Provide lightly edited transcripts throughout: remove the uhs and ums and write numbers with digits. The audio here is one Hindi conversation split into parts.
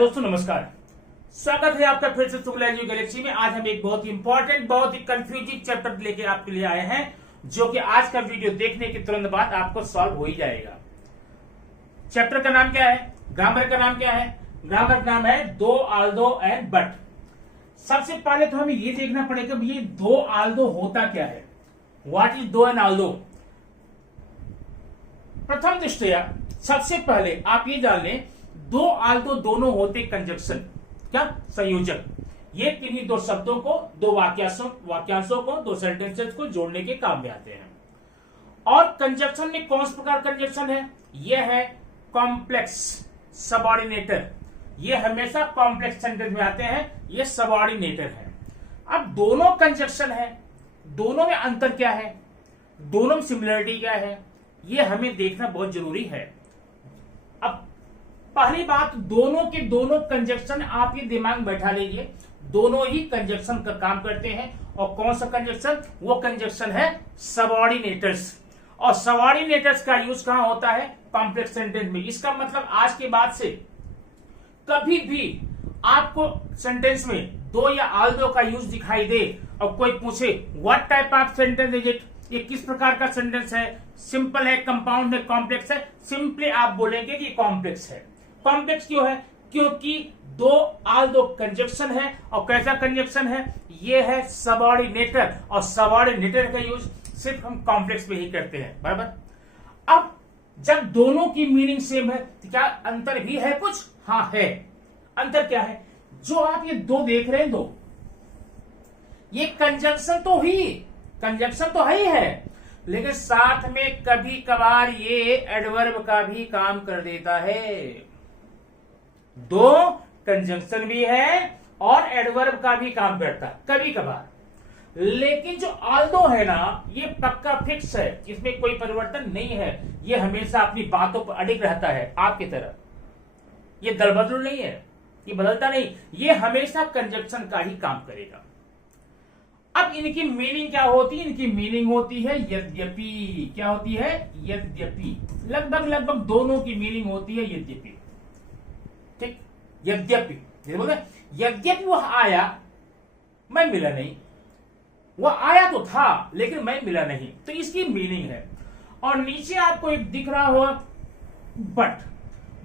दोस्तों नमस्कार, स्वागत है आपका फिर से शुक्ला एजुकेशन गैलेक्सी में। आज हम एक बहुत ही इंपॉर्टेंट, बहुत ही कंफ्यूजिंग चैप्टर लेके आपके लिए आए हैं, जो कि आज का वीडियो देखने के तुरंत बाद आपको सॉल्व हो ही जाएगा। चैप्टर का नाम क्या है? ग्रामर का नाम क्या है? ग्रामर का नाम है दो, आल्दो एंड बट। सबसे पहले तो हमें ये देखना पड़ेगा ये दो आल्दो होता क्या है। व्हाट इज दो एंड आल्दो? प्रथम दृष्टया सबसे पहले आप ये जान लें, दो आल्दो दोनों होते कंजक्शन, क्या संयोजक। ये किन्हीं दो शब्दों को, दो वाक्यांशों को, दो सेंटेंसेस को जोड़ने के काम में आते हैं। और कंजक्शन में कौन सा प्रकार कंजक्शन है? यह है कॉम्प्लेक्स सबऑर्डिनेटर। ये हमेशा कॉम्प्लेक्स सेंटेंस में आते हैं, ये सबऑर्डिनेटर है। अब दोनों कंजक्शन है, दोनों में अंतर क्या है, दोनों में सिमिलरिटी क्या है, ये हमें देखना बहुत जरूरी है। अब पहली बात, दोनों के दोनों कंजक्शन आप ये दिमाग में बैठा लीजिए, दोनों ही कंजक्शन का काम करते हैं। और कौन सा कंजक्शन? वो कंजक्शन है सबऑर्डिनेटर्स। और सबऑर्डिनेटर्स का यूज कहां होता है? कॉम्प्लेक्स सेंटेंस में। इसका मतलब आज के बाद से कभी भी आपको सेंटेंस में दो या आल्दो का यूज दिखाई दे और कोई पूछे what type of sentence is it, ये किस प्रकार का सेंटेंस है, सिंपल है, कंपाउंड है, कॉम्प्लेक्स है, सिंपली आप बोलेंगे कि कॉम्प्लेक्स है। कॉम्प्लेक्स क्यों है? क्योंकि दो आल्दो कंजक्शन है। और कैसा कंजक्शन है? ये है सबऑर्डिनेटर। और सबऑर्डिनेटर का यूज सिर्फ हम कॉम्प्लेक्स में ही करते हैं, बराबर। अब जब दोनों की मीनिंग सेम है तो क्या अंतर भी है कुछ? हाँ है। अंतर क्या है? जो आप ये दो देख रहे हैं, दो, ये कंजक्शन तो ही है, लेकिन साथ में कभी कभार ये एडवर्ब का भी काम कर देता है। दो कंजंक्शन भी है और एडवर्ब का भी काम करता है कभी कभार। लेकिन जो आल्दो है ना, ये पक्का फिक्स है, इसमें कोई परिवर्तन नहीं है। ये हमेशा अपनी बातों पर अडिग रहता है आपकी तरह। ये दल बदल नहीं है, ये बदलता नहीं, ये हमेशा कंजंक्शन का ही काम करेगा। अब इनकी मीनिंग क्या होती है? इनकी मीनिंग होती है यद्यपि। क्या होती है? यद्यपि। लगभग दोनों की मीनिंग होती है यद्यपि। ठीक, यद्यपि बोले यद्यपि वह आया, मैं मिला नहीं। वह आया तो था लेकिन मैं मिला नहीं, तो इसकी मीनिंग है। और नीचे आपको एक दिख रहा होगा बट।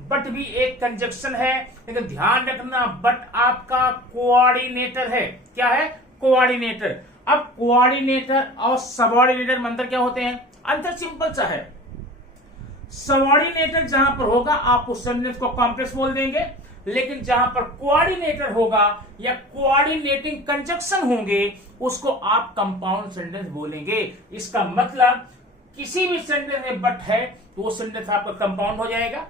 बट भी एक कंजक्शन है, लेकिन ध्यान रखना बट आपका कोऑर्डिनेटर है। क्या है? कोऑर्डिनेटर। अब कोऑर्डिनेटर और सबऑर्डिनेटर में अंतर क्या होते हैं? अंतर सिंपल सा है। सबऑर्डिनेटर जहां पर होगा आप उस सेंटेंस को कॉम्प्लेक्स बोल देंगे, लेकिन जहां पर कोऑर्डिनेटर होगा या कोऑर्डिनेटिंग कंजक्शन होंगे उसको आप कंपाउंड सेंटेंस बोलेंगे। इसका मतलब किसी भी सेंटेंस में बट है तो वो सेंटेंस आपका कंपाउंड हो जाएगा,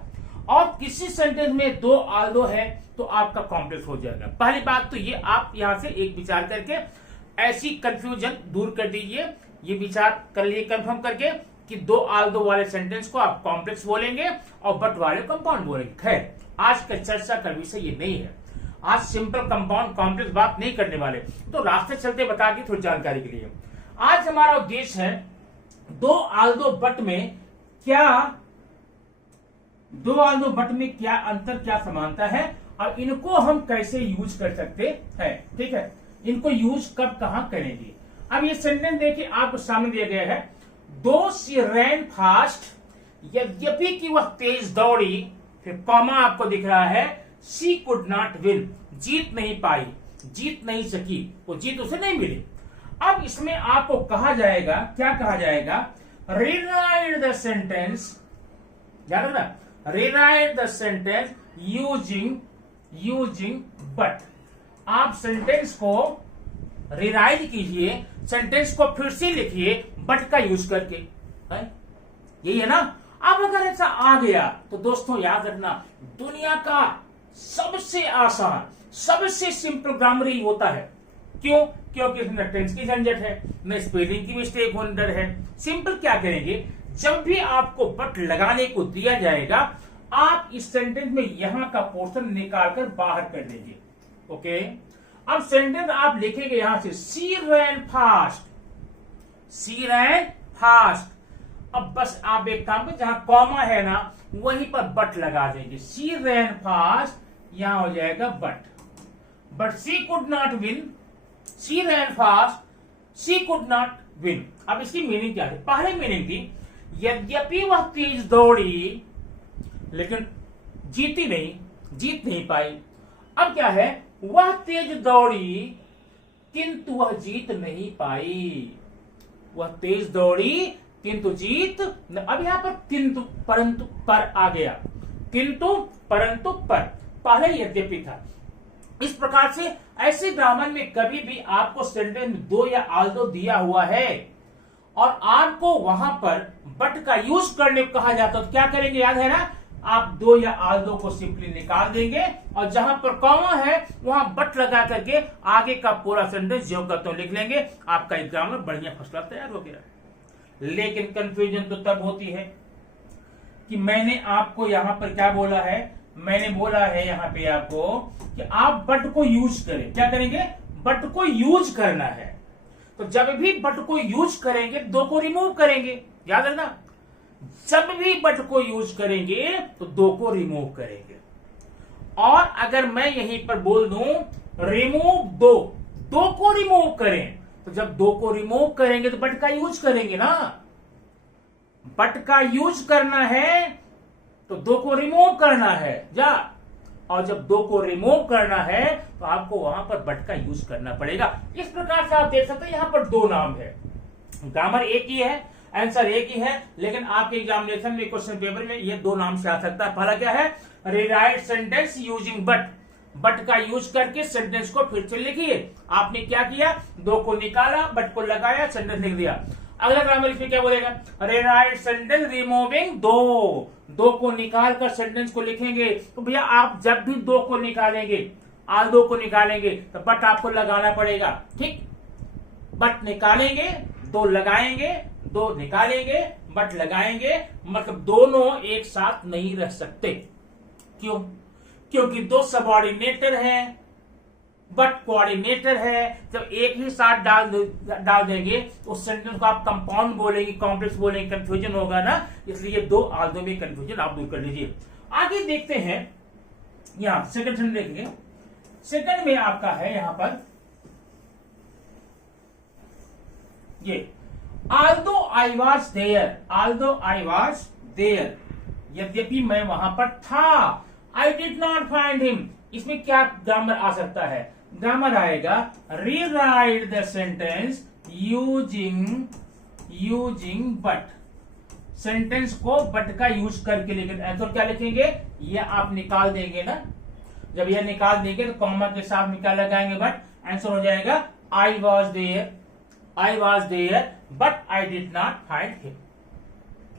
और किसी सेंटेंस में दो आल्दो है तो आपका कॉम्प्लेक्स हो जाएगा। पहली बात तो ये आप यहां से एक विचार करके ऐसी कंफ्यूजन दूर कर दीजिए। ये विचार कर लिए कंफर्म करके कि दो आल्दो वाले सेंटेंस को आप कॉम्प्लेक्स बोलेंगे और बट वाले कंपाउंड बोलेंगे। खैर, आज का चर्चा का विषय ये नहीं है। आज सिंपल कंपाउंड कॉम्प्लेक्स बात नहीं करने वाले, तो रास्ते चलते बता दी थोड़ी जानकारी के लिए। आज हमारा उद्देश्य है दो आल्दो बट में क्या अंतर, क्या समानता है, और इनको हम कैसे यूज कर सकते हैं। ठीक है, इनको यूज कब कहां करेंगे। अब ये सेंटेंस देखिए आपको सामने दिया गया है, दो शी रैन फास्ट, यद्यपि कि वह तेज दौड़ी, फिर कॉमा आपको दिख रहा है, शी कुड नॉट विन, जीत नहीं पाई, जीत नहीं सकी, वो जीत उसे नहीं मिली। अब इसमें आपको कहा जाएगा, क्या कहा जाएगा? रीराइट द सेंटेंस, ध्यान रखना, rewrite the sentence using but. आप सेंटेंस को रिराइट कीजिए, सेंटेंस को फिर से लिखिए बट का यूज करके। यही है ना? अब अगर ऐसा आ गया तो दोस्तों याद रखना, दुनिया का सबसे आसान, सबसे सिंपल ग्रामर ही होता है। क्यों? क्योंकि इसमें न टेंस की झंझट है, न स्पेलिंग की मिस्टेक होने डर है। सिंपल क्या करेंगे, जब भी आपको बट लगाने को दिया जाएगा आप इस सेंटेंस में यहां का पोर्शन निकालकर बाहर कर देंगे। ओके, अब सेंटेंस आप लिखेंगे यहां से, सी रैन फास्ट, सी रैन फास्ट। अब बस आप एक काम करें, जहां कॉमा है ना वहीं पर बट लगा देंगे। सी रैन फास्ट यहां हो जाएगा but she could not win, she rain fast, she could not win. अब इसकी मीनिंग क्या थी? पहले मीनिंग थी यद्यपि वह तेज दौड़ी लेकिन जीत नहीं पाई। अब क्या है? वह तेज दौड़ी किंतु वह जीत नहीं पाई। वह तेज दौड़ी किंतु जीत अब यहां पर किंतु परंतु पर आ गया, किंतु परंतु पर, पहले यद्यपि था। इस प्रकार से ऐसे ग्रामर में कभी भी आपको सेंटेंस में दो या आल्दो दिया हुआ है और आपको वहां पर बट का यूज करने को कहा जाता है तो क्या करेंगे? याद है ना, आप दो या आल्दो को सिंपली निकाल देंगे और जहां पर कॉमा है वहां बट लगा करके आगे का पूरा सेंटेंस जो का तो लिख लेंगे। आपका एक ग्रामर बढ़िया फसला तैयार हो गया। लेकिन कंफ्यूजन तो तब होती है कि मैंने आपको यहां पर क्या बोला है? मैंने बोला है यहां पे आपको कि आप बट को यूज करें। क्या करेंगे? बट को यूज करना है। तो जब भी बट को यूज करेंगे दो को रिमूव करेंगे, याद रखना। जब भी बट को यूज करेंगे तो दो को रिमूव करेंगे। और अगर मैं यहीं पर बोल दूं रिमूव दो को रिमूव करें, तो जब दो को रिमूव करेंगे तो बट का यूज करेंगे ना। बट का यूज करना है तो दो को रिमूव करना है जा, और जब दो को रिमूव करना है तो आपको वहां पर बट का यूज करना पड़ेगा। इस प्रकार से आप देख सकते हैं यहां पर दो नाम है, ग्रामर एक ही है, आंसर एक ही है, लेकिन आपके एग्जामिनेशन में क्वेश्चन पेपर में ये दो नाम से आ सकता है। पहला क्या है? Rewrite sentence using but, but का यूज करके सेंटेंस को फिर से लिखिए। आपने क्या किया? दो को निकाला, बट को लगाया, सेंटेंस लिख दिया। अगला ग्रामर इसमें क्या बोलेगा? रीराइट सेंटेंस रिमूविंग दो को निकाल कर सेंटेंस को लिखेंगे। तो भैया आप जब भी दो को निकालेंगे, दो को निकालेंगे तो बट आपको लगाना पड़ेगा, ठीक? बट निकालेंगे, दो लगाएंगे, दो निकालेंगे, बट लगाएंगे, मतलब दोनों एक साथ नहीं रह सकते। क्यों? क्योंकि दो सबऑर्डिनेटर हैं, बट कोऑर्डिनेटर है। जब एक ही साथ डाल देंगे तो उस सेंटेंस को आप कंपाउंड बोलेंगे, कॉम्प्लेक्स बोलेंगे, कंफ्यूजन होगा ना। इसलिए दो आल्दो में कंफ्यूजन आप दूर कर लीजिए। आगे देखते हैं, यहां सेकंड सेंटेंस देखेंगे। सेकंड में आपका है यहां पर ये आल्दो आई वॉज देयर, यद्यपि मैं वहां पर था। आई डिड नॉट फाइंड हिम, इसमें क्या ग्रामर आ सकता है? ग्रामर आएगा rewrite the sentence using but, sentence को बट का यूज करके। लेकिन आंसर क्या लिखेंगे? ये आप निकाल देंगे ना। जब यह निकाल देंगे तो कॉमा के साथ में क्या लगाएंगे? बट। आंसर हो जाएगा I was there but I did not find him.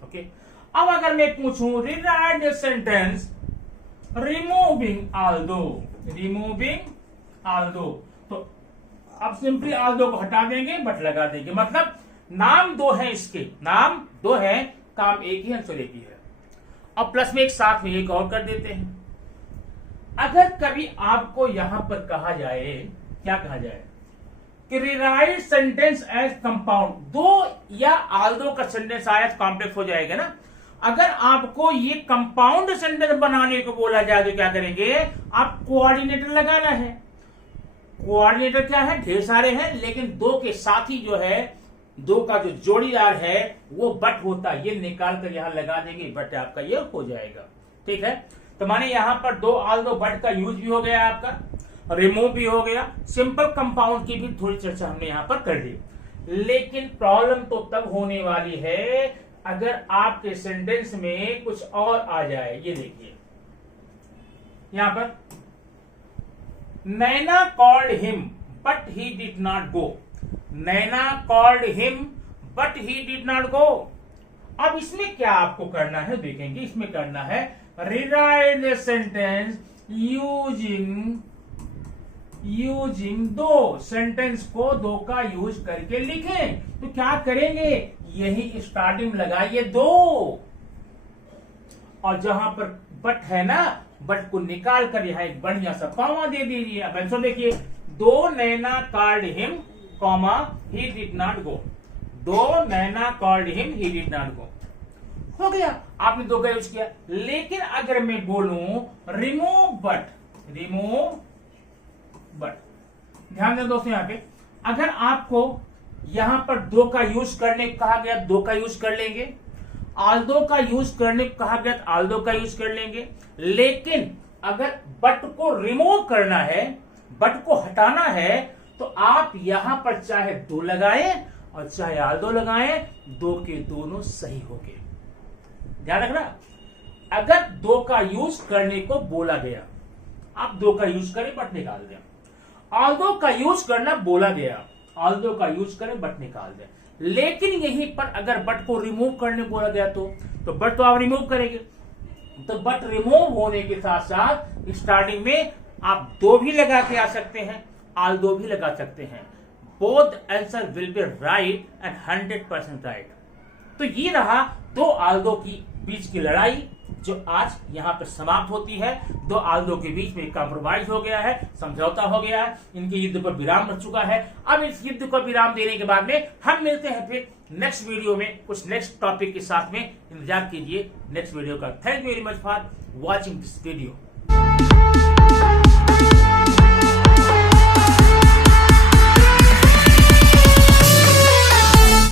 Okay, अब अगर मैं पूछूं rewrite the sentence removing although, तो अब सिंपली आल्दो को हटा देंगे, बट लगा देंगे। मतलब नाम दो है, इसके नाम दो है, काम एक ही, आंसर एक ही है। अब प्लस में एक साथ में एक और कर देते हैं। अगर कभी आपको यहां पर कहा जाए, क्या कहा जाए कि रीराइट सेंटेंस एज कंपाउंड, दो या आल्दो का सेंटेंस आया तो कॉम्प्लेक्स हो जाएगा ना। अगर आपको ये कंपाउंड सेंटेंस बनाने को बोला जाए तो क्या करेंगे? आप कोऑर्डिनेटर लगाना है। कोऑर्डिनेटर क्या है? ढेर सारे हैं, लेकिन दो के साथ ही जो है, दो का जो जोड़ीदार है वो बट होता है। ये निकाल कर यहां लगा देंगे, बट आपका ये हो जाएगा। ठीक है, तो माने यहां पर दो आल्दो बट का यूज भी हो गया, आपका रिमूव भी हो गया। सिंपल कंपाउंड की भी थोड़ी चर्चा हमने यहां पर कर ली। लेकिन प्रॉब्लम तो तब होने वाली है अगर आपके सेंटेंस में कुछ और आ जाए। ये देखिए यहां पर Naina called him but he did not go, Naina called him but he did not go. अब इसमें क्या आपको करना है देखेंगे। इसमें करना है रीराइट द सेंटेंस यूजिंग दो, सेंटेंस को दो का यूज करके लिखें। तो क्या करेंगे? यही स्टार्टिंग लगाइए दो, और जहां पर बट है ना, बट को निकाल कर यहां एक बढ़िया सा कॉमा दे दीजिए। अब आंसर देखिए, दो Naina called him comma he did not go, दो Naina called him he did not go. हो गया, आपने दो का यूज किया। लेकिन अगर मैं बोलूं रिमूव बट, रिमूव बट। ध्यान दें दोस्तों, यहां पे अगर आपको यहां पर दो का यूज करने को कहा गया, दो का यूज कर लेंगे, आल्दो का यूज करने को कहा गया तो आल्दो का यूज कर लेंगे। लेकिन अगर बट को रिमूव करना है, बट को हटाना है, तो आप यहां पर चाहे दो लगाएं और चाहे आल्दो लगाएं, दो के दोनों सही होंगे। ध्यान रखना, अगर दो का यूज करने को बोला गया, आप दो का यूज करें बट निकाल दें। आल्दो का यूज करना बोला गया, आल्दो का यूज करें बट निकाल दें। लेकिन यहीं पर अगर बट को रिमूव करने बोला गया तो बट तो आप रिमूव करेंगे, तो बट रिमूव होने के साथ साथ स्टार्टिंग में आप दो भी लगा के आ सकते हैं, आल्दो भी लगा सकते हैं। Both answer will be right and 100% right. तो ये रहा दो आल्दो की बीच की लड़ाई, जो आज यहां पर समाप्त होती है। दो आल्दो के बीच में कॉम्प्रोमाइज हो गया है, समझौता हो गया है, इनके युद्ध पर विराम लग चुका है। अब इस युद्ध को विराम देने के बाद में हम मिलते हैं फिर नेक्स्ट वीडियो में कुछ नेक्स्ट टॉपिक के साथ में। इंतजार कीजिए नेक्स्ट वीडियो का। Thank you very much for watching this video.